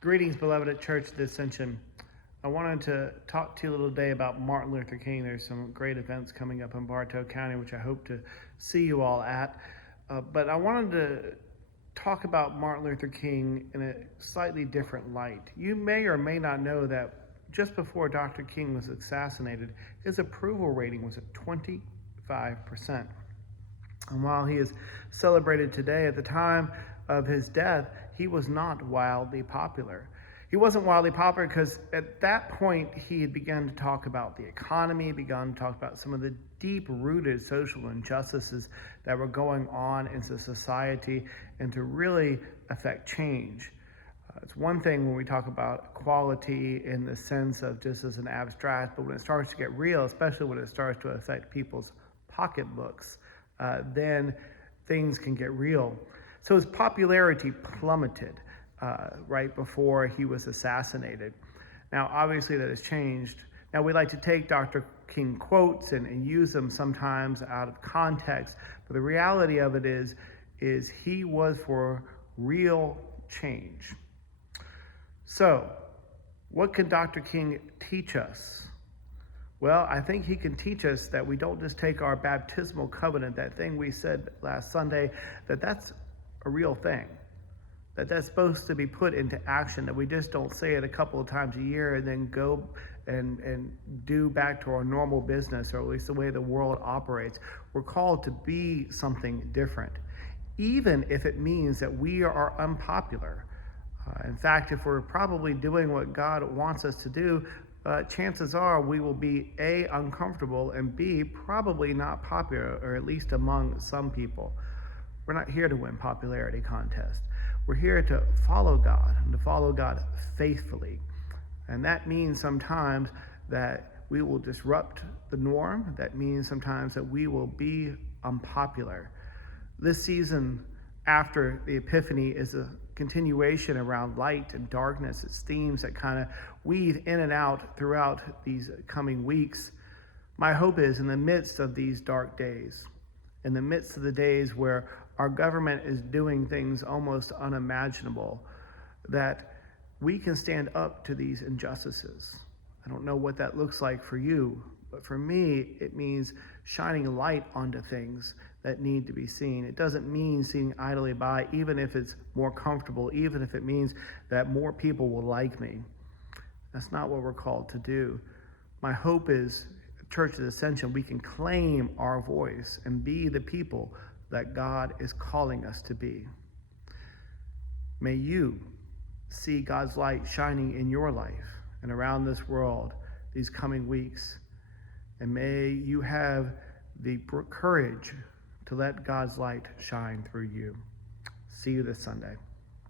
Greetings, beloved at Church of the Ascension. I wanted to talk to you a little today about Martin Luther King. There's some great events coming up in Bartow County, which I hope to see you all at. But I wanted to talk about Martin Luther King in a slightly different light. You may or may not know that just before Dr. King was assassinated, his approval rating was at 25%. And while he is celebrated today, at the time of his death, he was not wildly popular. He wasn't wildly popular because at that point he had begun to talk about the economy, begun to talk about some of the deep-rooted social injustices that were going on in society and to really affect change. It's one thing when we talk about equality in the sense of just as an abstract, but when it starts to get real, especially when it starts to affect people's pocketbooks, then things can get real. So his popularity plummeted right before he was assassinated. Now, obviously that has changed. Now, we like to take Dr. King quotes and use them sometimes out of context, but the reality of it is he was for real change. So, what can Dr. King teach us? Well, I think he can teach us that we don't just take our baptismal covenant, that thing we said last Sunday, that's a real thing, that's supposed to be put into action, that we just don't say it a couple of times a year and then go and do back to our normal business, or at least the way the world operates. We're called to be something different, even if it means that we are unpopular. In fact, if we're probably doing what God wants us to do, chances are we will be A, uncomfortable, and B, probably not popular, or at least among some people. We're not here to win popularity contests. We're here to follow God and to follow God faithfully. And that means sometimes that we will disrupt the norm. That means sometimes that we will be unpopular. This season after the Epiphany is a continuation around light and darkness. It's themes that kind of weave in and out throughout these coming weeks. My hope is in the midst of these dark days, in the midst of the days where our government is doing things almost unimaginable, that we can stand up to these injustices. I don't know what that looks like for you, but for me, it means shining light onto things that need to be seen. It doesn't mean sitting idly by, even if it's more comfortable, even if it means that more people will like me. That's not what we're called to do. My hope is, Church of the Ascension, we can claim our voice and be the people that God is calling us to be. May you see God's light shining in your life and around this world these coming weeks. And may you have the courage to let God's light shine through you. See you this Sunday.